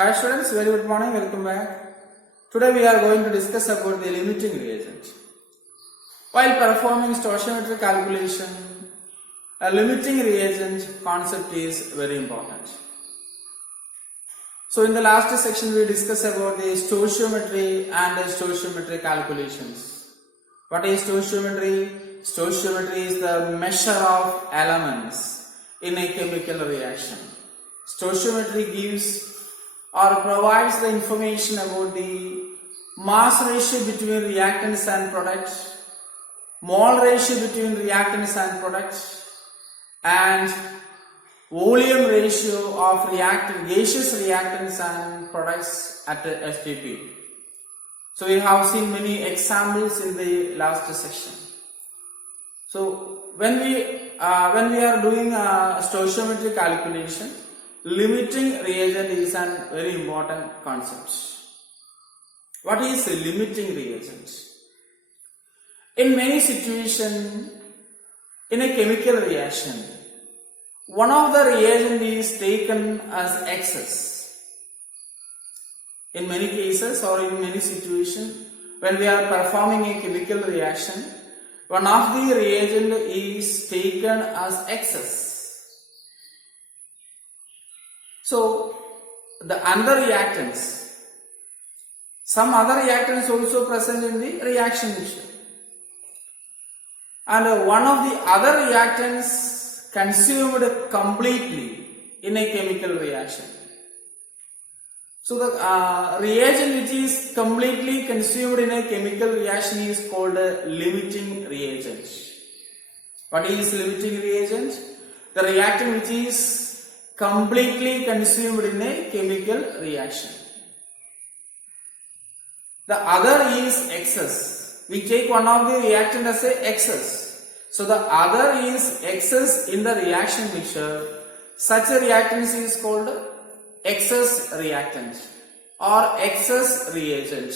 Hi students, very good morning, welcome back. Today we are going to discuss about the limiting reagent. While performing stoichiometry calculation, a limiting reagent concept is very important. So in the last section we discussed about the stoichiometry and the stoichiometry calculations. What is stoichiometry? Stoichiometry is the measure of elements in a chemical reaction. Stoichiometry gives or provides the information about the mass ratio between reactants and products, mole ratio between reactants and products, and volume ratio of gaseous reactants and products at STP. So we have seen many examples in the last section. So when we are doing a stoichiometry calculation, limiting reagent is a very important concept. What is a limiting reagent? In many situations, in a chemical reaction, one of the reagent is taken as excess. In many cases or in many situations, when we are performing a chemical reaction, one of the reagent is taken as excess. So, the other reactants, some other reactants also present in the reaction mixture. And one of the other reactants consumed completely in a chemical reaction. So, the reagent which is completely consumed in a chemical reaction is called a limiting reagent. What is limiting reagent? The reactant which is completely consumed in a chemical reaction. The other is excess. We take one of the reactant as a excess. So the other is excess in the reaction mixture. Such a reactant is called excess reactant or excess reagent.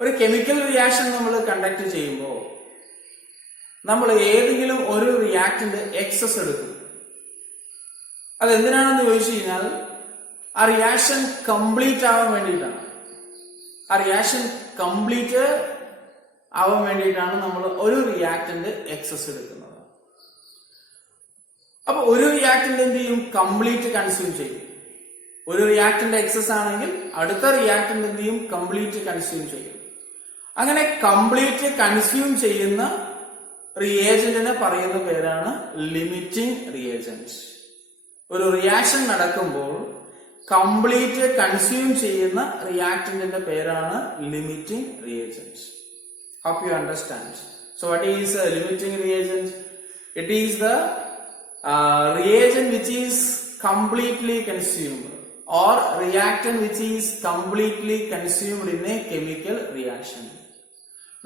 ഒരു chemical reaction നമ്മൾ conduct ചെയ്യുമ്പോൾ നമ്മൾ ഏതെങ്കിലും ഒരു reactant excess എടുക്കും. അതെന്തിനാണെന്ന് ചോദിച്ചു കഴിഞ്ഞാൽ ആ റിയാക്ഷൻ കംപ്ലീറ്റ് ആവാൻ വേണ്ടിയിട്ടാണ്. ആ റിയാക്ഷൻ കംപ്ലീറ്റ് ആവാൻ വേണ്ടിയിട്ടാണ് നമ്മൾ ഒരു റിയാക്ടന്റ് എക്സസ് എടുക്കുന്നത്. അപ്പൊ ഒരു റിയാക്ടന്റ് എന്ത് ചെയ്യും? കംപ്ലീറ്റ് കൺസ്യൂം ചെയ്യും. ഒരു റിയാക്ടന്റ് എക്സസ് ആണെങ്കിൽ അടുത്ത റിയാക്ടന്റ് എന്ത് ചെയ്യും? കംപ്ലീറ്റ് കൺസ്യൂം ചെയ്യും. അങ്ങനെ കംപ്ലീറ്റ് കൺസ്യൂം ചെയ്യുന്ന റിയേജന്റിനെ പറയുന്ന പേരാണ് ലിമിറ്റിംഗ് റിയേജന്റ്. ഒരു റിയാക്ഷൻ നടക്കുമ്പോൾ കംപ്ലീറ്റ് കൺസ്യൂം ചെയ്യുന്ന റിയാക്ടന്റിന്റെ പേരാണ് limiting reagent. Hope you understand. So what is a limiting reagent? It is the reagent which is completely consumed or reactant which is completely consumed in a chemical reaction.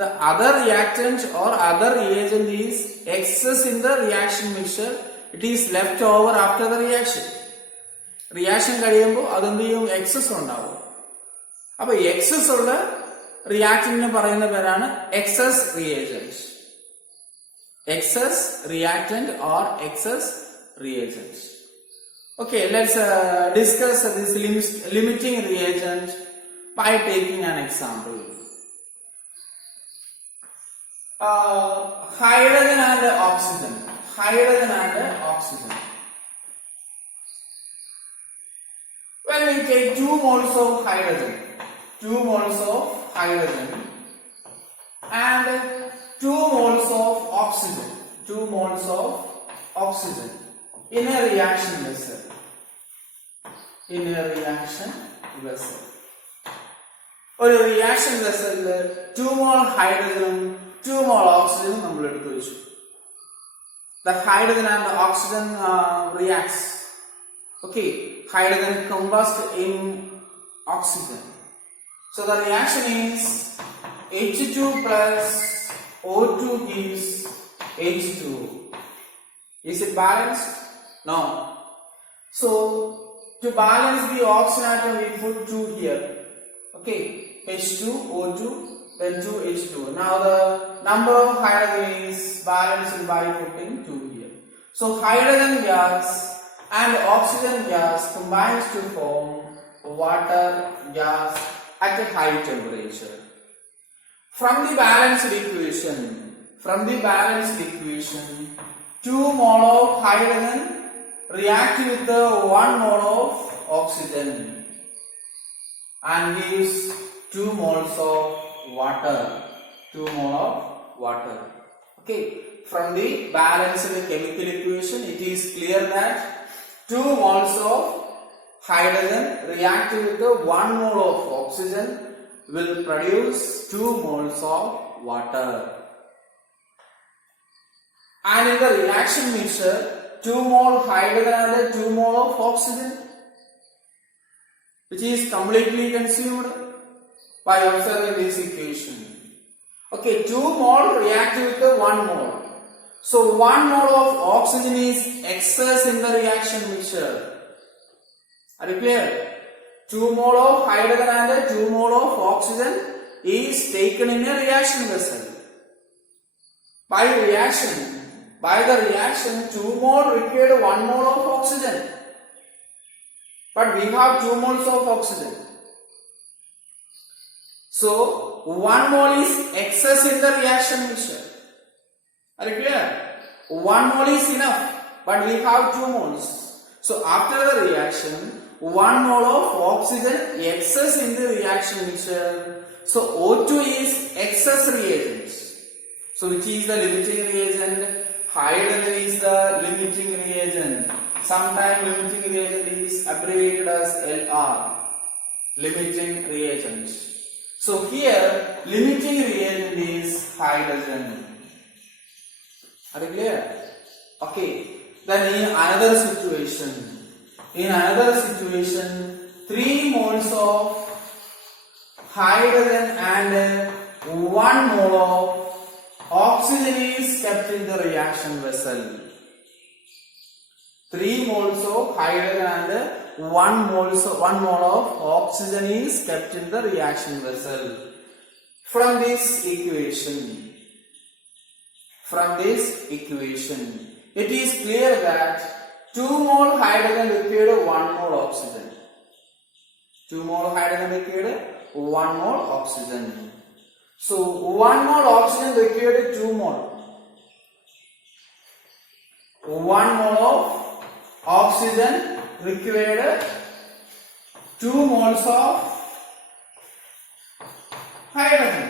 The other reactant or other reagent is excess in the reaction mixture. It is left over after the reaction. Reaction കഴിയുമ്പോൾ അതെന്ത് ചെയ്യും? Excess ഉണ്ടാവും. അപ്പൊ excess ഉള്ള റിയാക്ടന്റിനെ പറയുന്ന പേരാണ് excess reagent. Excess reactant or excess reagent. Okay, let's discuss this limiting reagent by taking an example. Hydrogen and oxygen. Hydrogen and oxygen. When we take 2 moles of hydrogen, 2 moles of hydrogen and 2 moles of oxygen, 2 moles of oxygen in a reaction vessel. In a reaction vessel. ഒരു reaction വെസലില് 2 mole hydrogen 2 mole oxygen നമ്മൾ എടുത്തു വെച്ചു. The hydrogen and the oxygen reacts. Okay, hydrogen combust in oxygen. So the reaction is H2 plus O2 gives H2. Is it balanced? No. So to balance the oxygen atom we put 2 here. Okay, H2, O2, then 2 H2. Now the number of hydrogen is balanced by putting 2 here. So hydrogen gas and oxygen gas combines to form water gas at a high temperature. From the balanced equation, 2 mole of hydrogen react with 1 mole of oxygen and gives 2 moles of water. 2 mole of water. Okay. From the balanced chemical equation, it is clear that 2 moles of hydrogen react with 1 mole of oxygen will produce 2 moles of water. And in the reaction mixture, 2 mole hydrogen and 2 mole of oxygen, which is completely consumed by observing this equation. Okay, 2 mole react with 1 mole. So 1 mole of oxygen is excess in the reaction mixture. Are you clear? 2 mole of hydrogen and 2 mole of oxygen is taken in a reaction vessel. By the reaction, 2 mole required 1 mole of oxygen. But we have 2 moles of oxygen. So 1 mole is excess in the reaction mixture. Are you clear? 1 mole is enough, but we have 2 moles. So after the reaction, 1 mole of oxygen excess in the reaction mixture. So O2 is excess reagent. So which is the limiting reagent? Hydrogen is the limiting reagent. Sometimes limiting reagent is abbreviated as LR. Limiting reagent. So here limiting reagent is hydrogen. Are you clear? Okay. Then in another situation, 3 moles of hydrogen and 1 mole of oxygen is kept in the reaction vessel. 3 moles of hydrogen and 1 mole of oxygen is kept in the reaction vessel. From this equation, it is clear that 2 mole hydrogen required 1 mole oxygen. 2 mole hydrogen required 1 mole oxygen. So 1 mole oxygen required 2 mole. 1 mole of oxygen required 2 moles of hydrogen.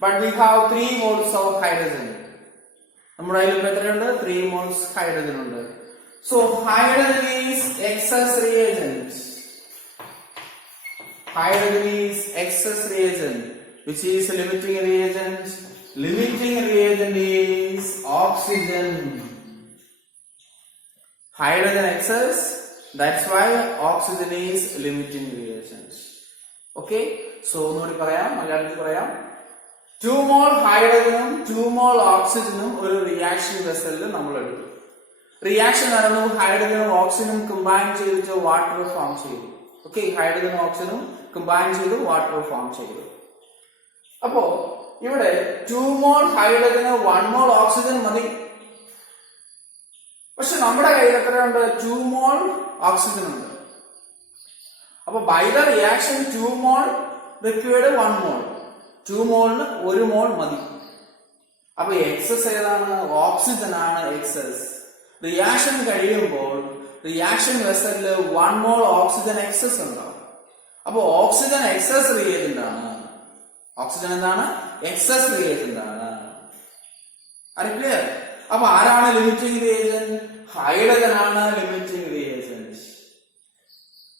But we have 3 moles of hydrogen. 3 moles hydrogen. So hydrogen is excess reagent. Which is limiting reagent? Limiting reagent is oxygen. Hydrogen excess, that's why oxygen is limiting reagent. Okay, so 2 mole hydrogen, 2 mole oxygen ഒരു reaction vessel നമ്മൾ എടുത്തു. Reaction നടന്നു, hydrogen oxygen combine ചെയ്തിട്ട് water form ചെയ്തു. Okay, hydrogen oxygen combine ചെയ്തു water form ചെയ്തു. അപ്പോൾ ഇവിടെ 2 mole hydrogen 1 mole oxygen മതി. പക്ഷെ നമ്മുടെ കയ്യിൽ എത്രയുണ്ട്? 2 mole oxygen ഉണ്ട്. അപ്പോൾ by the reaction 2 mole required 1 mole. 2 മോളിന് 1 മോൾ മതി. അപ്പൊ എക്സസ് ഏതാണ്? ഓക്സിജൻ ആണ് എക്സസ്. റിയാക്ഷൻ കഴിയുമ്പോൾ റിയാക്ഷൻ വെസലില് 1 മോൾ ഓക്സിജൻ എക്സസ് ഉണ്ടാവും. അപ്പൊ ഓക്സിജൻ എക്സസ് റിയേജന്റ് ആണ്. ഓക്സിജൻ എന്താണ്? എക്സസ് റിയേജന്റ് ആണ്. അത് ക്ലിയർ? അപ്പൊ ആരാണ് ലിമിറ്റിംഗ് റിയേജന്റ്? ഹൈഡ്രജൻ ആണ് limiting reagent.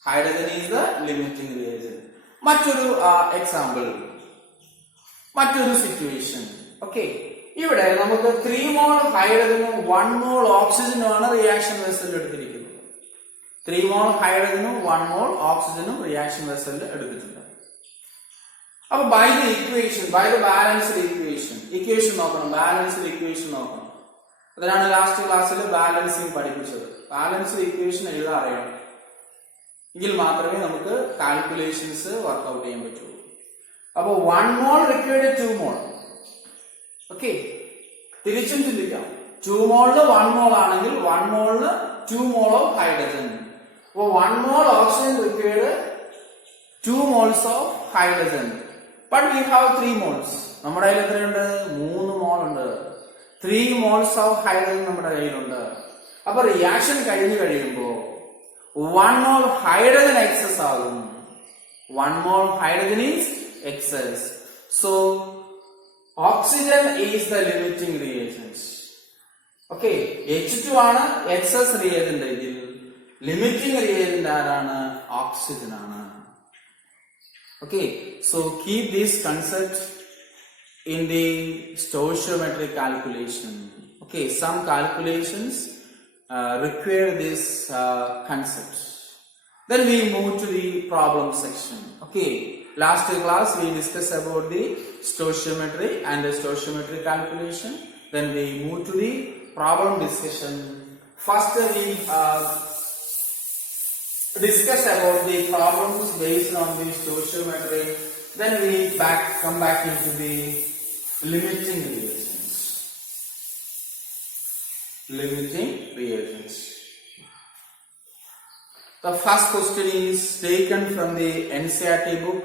Hydrogen is the limiting reagent. മറ്റൊരു എക്സാമ്പിൾ, മറ്റൊരു സിറ്റുവേഷൻ. ഓക്കെ, ഇവിടെ നമുക്ക് 3 മോൾ ഹൈഡ്രജനും 1 മോൾ ഓക്സിജനും ആണ് റിയാക്ഷൻ വെസലിൽ എടുത്തിരിക്കുന്നത്. 3 മോൾ ഹൈഡ്രജനും 1 മോൾ ഓക്സിജനും റിയാക്ഷൻ വെസലിൽ എടുത്തിട്ടുണ്ട്. അപ്പൊ ബൈ ദ ബാലൻസ്ഡ് ഇക്വേഷൻ നോക്കണം. ബാലൻസ്ഡ് ഇക്വേഷൻ നോക്കണം. അതിനാണ് ലാസ്റ്റ് ക്ലാസ്സിൽ ബാലൻസിങ് പഠിപ്പിച്ചത്. ബാലൻസ്ഡ് ഇക്വേഷൻ എഴുതാൻ അറിയണം, എങ്കിൽ മാത്രമേ നമുക്ക് കാൽക്കുലേഷൻസ് വർക്ക്ഔട്ട് ചെയ്യാൻ പറ്റുള്ളൂ. അപ്പൊ 1 മോൾ റിക്വയർഡ് 2 മോൾ. ഓക്കെ, തിരിച്ചും ചിന്തിക്കാം. 2 മോളിന് 1 മോൾ ആണെങ്കിൽ 1 മോളിന് 2 mole of hydrogen. So 1 mole oxygen required 2 moles of hydrogen. But we have 3 moles. നമ്മുടെ കയ്യിൽ എത്രയുണ്ട്? 3 മോൾ ഉണ്ട്. 3 moles of hydrogen നമ്മുടെ കയ്യിലുണ്ട്. അപ്പോൾ റിയാക്ഷൻ കഴിഞ്ഞു കഴിയുമ്പോൾ 1 mole hydrogen excess ആകും. 1 mole hydrogen is excess. So oxygen is the limiting reagent. Okay, H2 ആണ് excess reagent എങ്കിൽ limiting reagent ആരാണ്? Oxygen ആണ്. Okay, so keep this concept in the stoichiometry calculation. Okay, some calculations require this concept. Then we move to the problem section. Okay, last class we discussed about the stoichiometry and the stoichiometry calculation. Then we move to the problem discussion. First we discuss about the problems based on the stoichiometry. Then we come back into the limiting reagents. Limiting reagents. The first question is taken from the NCERT book.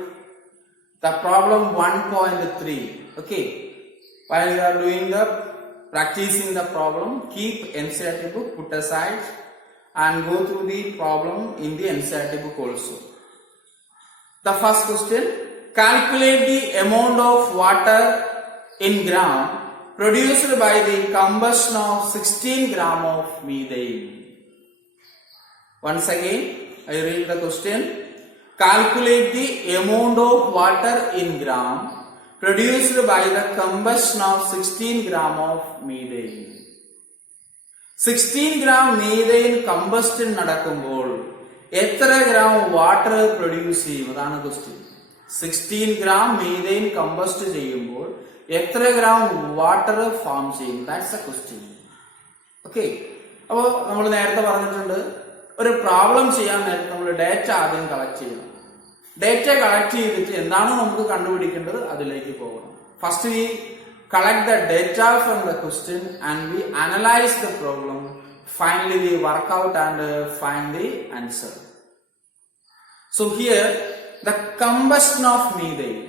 The problem 1.3. Okay. While you are doing the practicing the problem, keep NCERT book put aside and go through the problem in the NCERT book also. The first question, calculate the amount of water in gram produced by the combustion of 16 gram of methane. Once again, I read the question. Calculate the amount of water in gram produced by the combustion of 16 gram of methane. 16 gram methane combustion നടക്കുമ്പോൾ എത്ര gram water produce ചെയ്യും? അതാണ് question. 16 gram methane combust ചെയ്യുമ്പോൾ എത്ര gram water form ചെയ്യും? That's the question. Okay. അപ്പോൾ നമ്മൾ നേരത്തെ പറഞ്ഞിട്ടുണ്ട് ഒരു പ്രോബ്ലം ചെയ്യാൻ നേരത്തെ നമ്മൾ ഡേറ്റ ആദ്യം കളക്ട് ചെയ്യണം. ഡേറ്റ കളക്ട് ചെയ്തിട്ട് എന്താണ് നമുക്ക് കണ്ടുപിടിക്കേണ്ടത് അതിലേക്ക് പോകണം. First we collect the data from the question and we analyze the problem. Finally we work out and find the answer. So here the combustion of methane.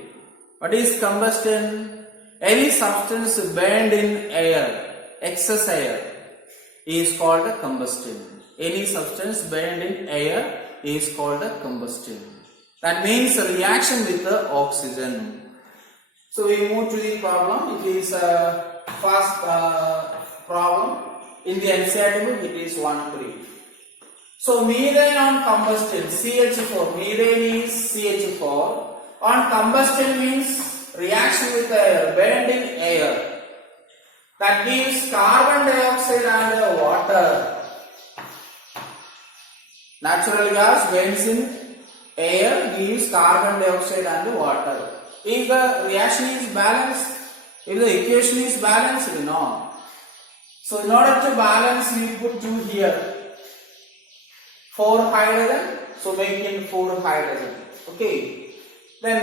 What is combustion? Any substance burned in air, excess air, is called a combustion. Any substance burned in air is called a combustion. That means a reaction with the oxygen. So we move to the problem. It is a first problem. In the NCERT book it is 1.3. So methane on combustion, CH4. Methane is CH4. On combustion means reaction with air, burned in air. That gives carbon dioxide and water. Natural gas burns in air, gives carbon dioxide and water. If the reaction is balanced, if the equation is balanced, no. So in order to balance, we put 2 here. 4 hydrogen, so make it 4 hydrogen. Okay. Then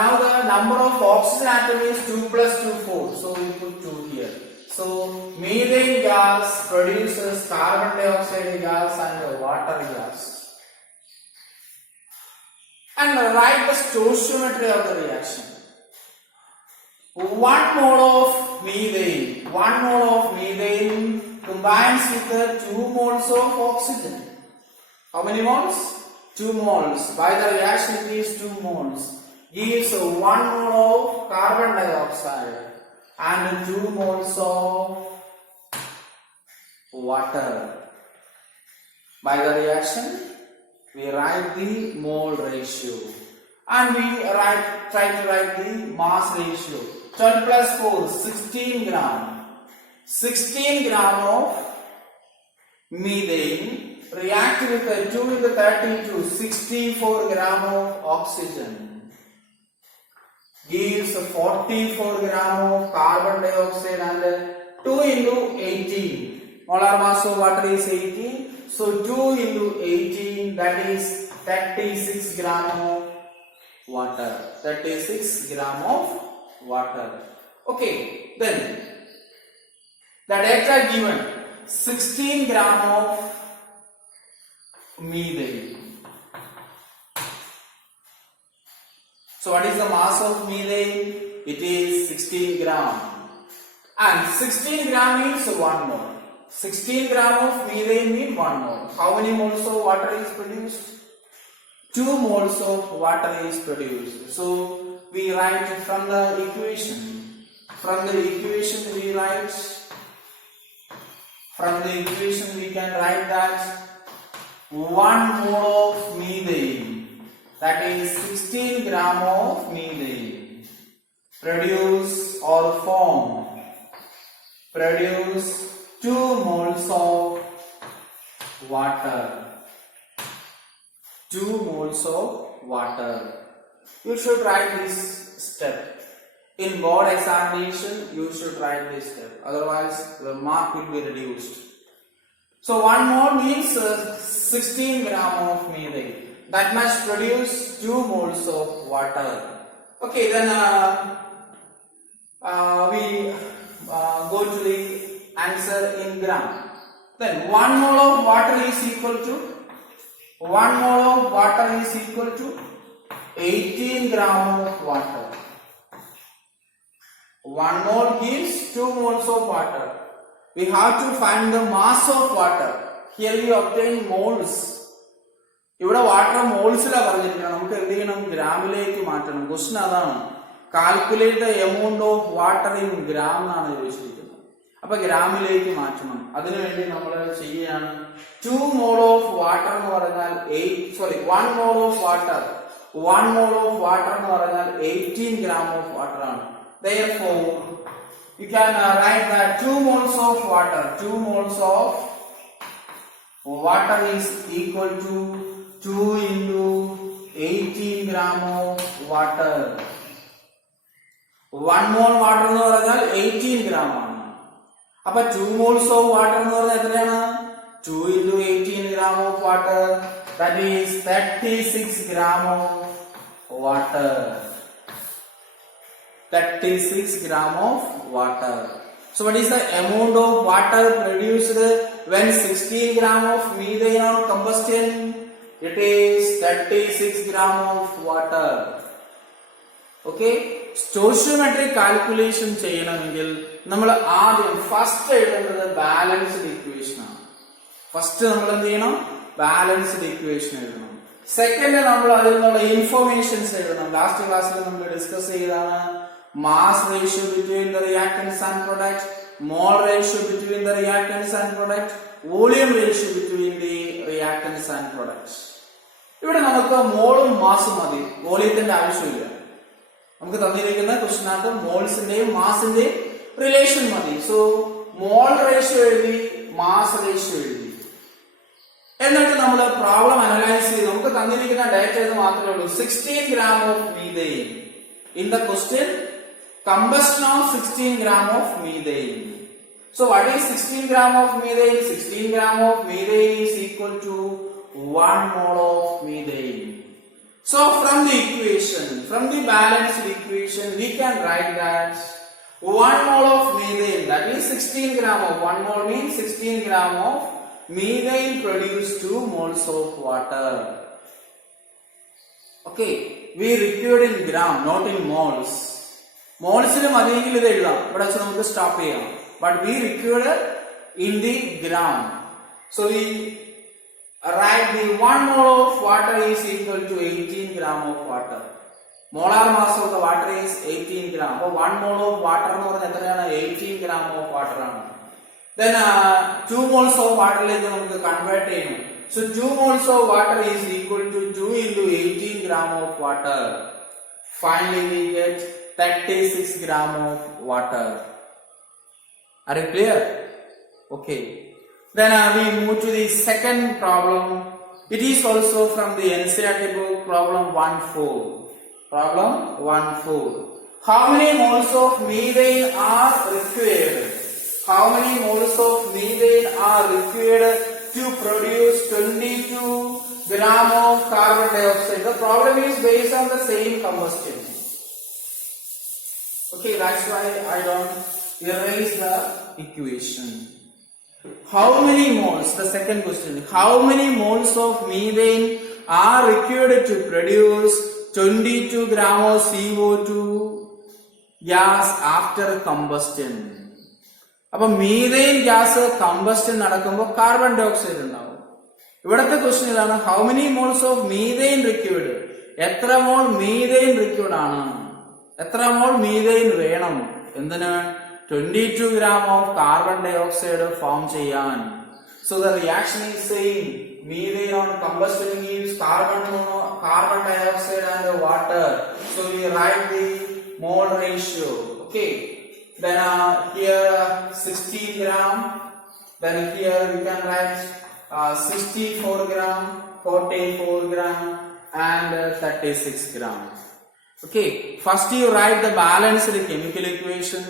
now the number of oxygen atom is 2 plus 2, 4. So we put 2 here. So methane gas produces carbon dioxide gas and water gas. And write the stoichiometry of the reaction. 1 mole of methane combines with the 2 moles of oxygen. How many moles? 2 moles. By the reaction it is 2 moles. Gives 1 mole of carbon dioxide and 2 moles of water. By the reaction we write the mole ratio and we try to write the mass ratio. 12 plus 4, 16 gram. 16 gram of methane react with 2 into 32, 64 gram of oxygen. Gives 44 gram of carbon dioxide and 2 into 18. Molar mass of water is 18. So 2 into 18, that is 36 gram of water. 36 gram of water. Okay, then the data given 16 gram of methane. So what is the mass of methane? It is 16 gram. And 16 gram means 1 mole. 16 gram of methane means 1 mole. How many moles of water is produced? 2 moles of water is produced. So we write from the equation. From the equation we write. From the equation we can write that 1 mole of methane, that is 16 gram of methane, produce or produce 2 moles of water. 2 moles of water. You should write this step. In board examination, you should write this step. Otherwise, the mark will be reduced. So 1 mole means 16 gram of methane. That must produce 2 moles of water. Okay, then we go to the answer in gram. Then 1 mole of water is equal to 1 mole of water is equal to 18 gram of water. 1 mole gives 2 moles of water. We have to find the mass of water. Here we obtain moles. ഇവിടെ water മോൾസിലാണ് പറഞ്ഞിരിക്കുന്നത്. നമുക്ക് എന്ത് ചെയ്യണം? ഗ്രാമിലേക്ക് മാറ്റണം. Question അതാണ്. Calculate the amount of water in gram എന്നാണ് ചോദിച്ചിരിക്കുന്നത്. അപ്പൊ ഗ്രാമിലേക്ക് മാറ്റണം. അതിനുവേണ്ടി നമ്മൾ ചെയ്യുകയാണ്. 2 മോൾ ഓഫ് വാട്ടർ എന്ന് പറഞ്ഞാൽ 1 mole of water. 1 mole of water എന്ന് പറഞ്ഞാൽ 18 gram ഓഫ് വാട്ടർ ആണ്. Therefore, you can write that 2 moles of water. 2 moles of water is equal to 2 into 18 gram of water. 1 mole water എന്ന് പറഞ്ഞാൽ 18 gram ആണ്. അപ്പൊ 2 moles of water എന്ന് പറഞ്ഞാൽ എത്രയാണ്? 2 into 18 gram of water, that is 36 gram of water. 36 gram of water. So what is the amount of water produced when 16 gram of methane on combustion? It is 36 gram of water. Okay, stoichiometric calculation ചെയ്യണമെങ്കിൽ നമ്മൾ ആദ്യം first എഴുതേണ്ടത് balanced equation ആണ്. First നമ്മൾ എന്ത് ചെയ്യണം? Balanced equation എഴുതണം. Second നമ്മൾ അതിൽ നിന്നുള്ള ഇൻഫോർമേഷൻസ് എഴുതണം. ലാസ്റ്റ് ക്ലാസ്സിൽ നമ്മൾ ഡിസ്കസ് ചെയ്തതാണ് mass ratio between the reactants and product, mole ratio between the reactants and product, volume ratio between the reactants and products. ഇവിടെ നമുക്ക് മോളും മാസും മതി, വോളിയത്തിന്റെ ആവശ്യമില്ല. നമുക്ക് തന്നിരിക്കുന്ന ക്വസ്റ്റിനകത്ത് മോൾസിന്റെയും മാസിന്റെയും റിലേഷൻ മതി. സോ മോൾ റേഷ്യോ എഴുതി, മാസ് റേഷ്യോ എഴുതി. എന്നിട്ട് നമ്മൾ പ്രോബ്ലം അനലൈസ് ചെയ്ത് നമുക്ക് തന്നിരിക്കുന്ന ഡേറ്റ ഇത് മാത്രമേ ഉള്ളൂ. 16 gram of methane. In the question, combustion of 16 gram of methane. So what is 16 gram of methane? 16 gram of methane is equal to 1 mole of methane. So from the equation, from the balanced equation, we can write that 1 mole of methane, that is 16 gram of, 1 mole means 16 gram of methane produce 2 moles of water. Okay, we required in gram, not in moles. മോൾസിന് മതിയെങ്കിൽ ഇത് എഴുതാം, ഇവിടെ വെച്ച് നമുക്ക് stop ചെയ്യാം. But we required in the gram. So we write the 1 mole of water is equal to 18 gram of water. Molar mass of the water is 18 gram. അപ്പോൾ 1 mole of water എന്ന് പറഞ്ഞാൽ എത്രയാണ്? 18 gram of water ആണ്. Then 2 moles of വാട്ടറിലേക്ക് നമുക്ക് convert ചെയ്യണം. So 2 moles of water is equal to 2 into 18 gram of water. Finally we get 36 gram of water. Are you clear? Okay. Then we move to the second problem. It is also from the NCERT book, problem 1.4. Problem 1.4. How many moles of methane are required? How many moles of methane are required to produce 22 gram of carbon dioxide? The problem is based on the same combustion. Okay, that's why I don't erase the equation. How many moles? The second question. How many moles of methane are required to produce 22 gram of CO2 gas after combustion? അപ്പൊ methane gas combustion നടക്കുമ്പോൾ carbon dye oxide ഉണ്ടാവും. ഇവിടത്തെ question ഇതാണ്, how many moles of methane required? എത്ര മോൾ methane required ആണ്? എത്ര മോൾ methane വേണം? എന്തിന്? 22 gram of carbon dioxide form ചെയ്യാൻ. So the reaction is same. Methane on combustion gives carbon dioxide and water. So we write the mole ratio. Okay. Then here 16 gram. Then here we can write 64 gram, 44 gram, and 36 gram. Okay. First you write the balanced chemical equation.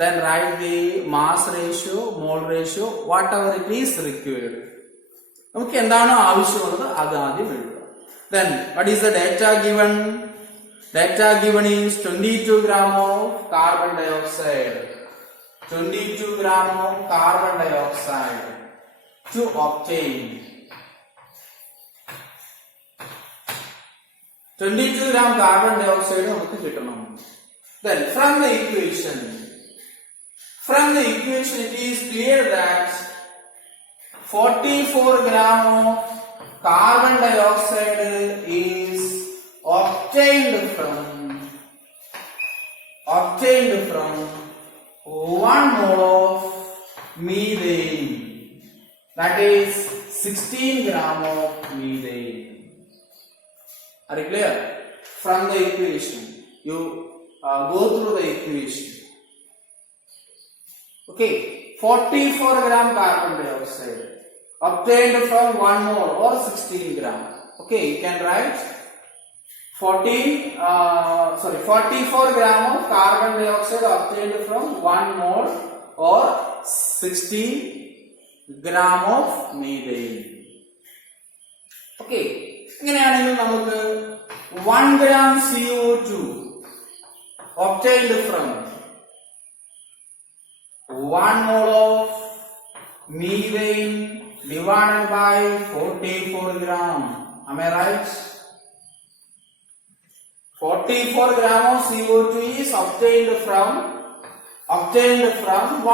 Then write the mass ratio, mole ratio, whatever it is required. നമുക്ക് എന്താണോ ആവശ്യമുള്ളത് അത് ആദ്യം എഴുതുക. Then what is the data given? Data given is 22 gram of carbon dioxide. 22 gram of carbon dioxide to obtain 22 gram carbon dioxide നമുക്ക് കിട്ടണം. Then from the equation it is clear that 44 gram of carbon dioxide is obtained from 1 mole of methane, that is 16 gram of methane. Are you clear? From the equation you go through the equation. Okay, 44 gram carbon dioxide obtained from 1 mole or 16 gram. Okay, you can write 44 gram of carbon dioxide obtained from 1 mole or 16 gram of methane. Okay, ഇങ്ങനെയാണെങ്കിൽ നമുക്ക് 1 gram CO2 obtained from 1 mole of methane divided by 44 gram. Am I right? 44 gram of CO2 is obtained from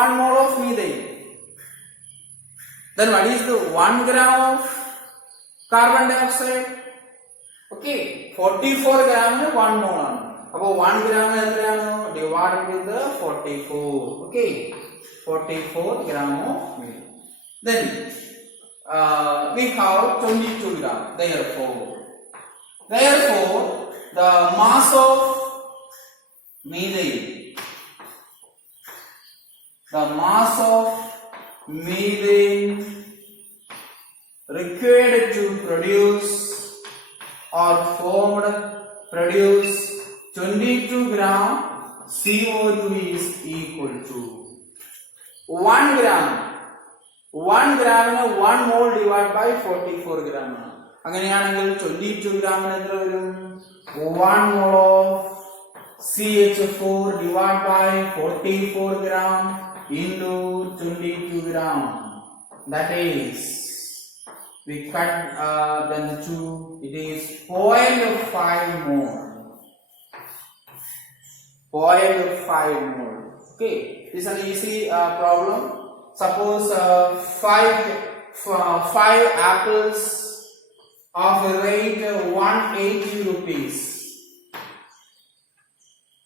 1 mole of methane. Then what is the 1 gram of carbon dioxide? Okay, 44 gram is 1 mole. About 1 gram divided with the 44. Okay, 44 gram of methane. Then we have 22 gram. Therefore, the mass of methane required to produce 22 gram CO2 is equal to 1 gram. 1 gram is 1 mole divided by 44 gram. അങ്ങനെയാണെങ്കിൽ 22 gram എത്ര വരും? 1 mole of CH4 divided by 44 gram into 22 gram. That is, we cut then 2. It is 0.5 mole. 0.5 mole. Okay, this is an easy problem. Suppose 5 apples of a rate 180 rupees.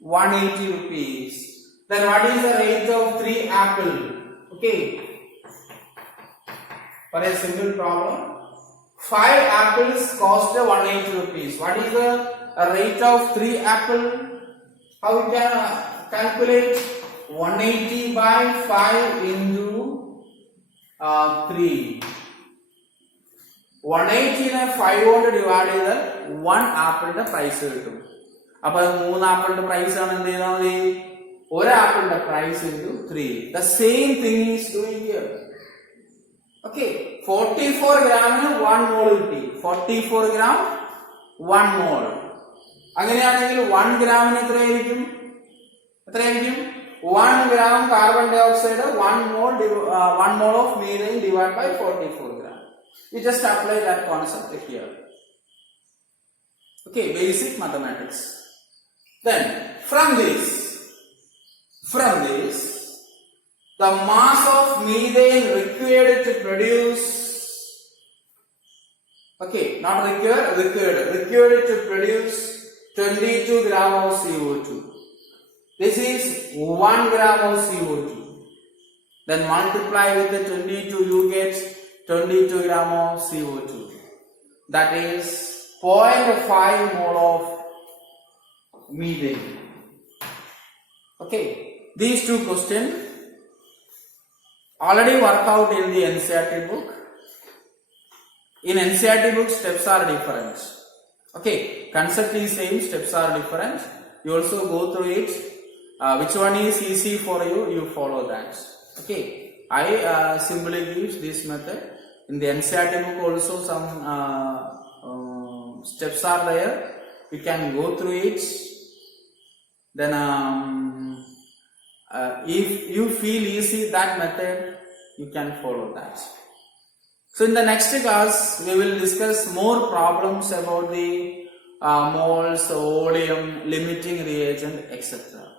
180 rupees. Then what is the rate of 3 apple? Okay. For a simple problem, 5 apples cost 180 rupees. What is the rate of 3 apple? How we can calculate? 180 by 5 into 3. 180 നെ 5 കൊണ്ട് divide ചെയ്താൽ 1 ആപ്പിളിന്റെ price കിട്ടും. അപ്പൊ 3 ആപ്പിളിന്റെ price ആണ് എന്ത് ചെയ്താൽ മതി? 1 ആപ്പിളിന്റെ price into 3. The same thing is doing here. Okay, 44 ഗ്രാമിന് 1 മോൾ കിട്ടി. 44 gram 1 മോൾ. അങ്ങനെയാണെങ്കിൽ 1 ഗ്രാമിന് എത്രയായിരിക്കും? 1 gram carbon dioxide, 1 mole of methane divided by 44 gram. You just apply that concept here. Okay, basic mathematics. Then from this, the mass of methane required to produce, okay, not required to produce 22 gram of CO2. This is 1 gram of CO2. Then multiply with the 22, you get 22 gram of CO2. That is 0.5 mole of methane. Okay, these two questions already worked out in the NCERT book. In NCERT book, steps are different. Okay, concept is same, steps are different. You also go through it. Which one is easy for you, you follow that. Okay, I simply give this method. In the NCERT book also some steps are there. You can go through it. Then if you feel easy that method, you can follow that. So in the next class, we will discuss more problems about the moles, oleum, limiting reagent, etc.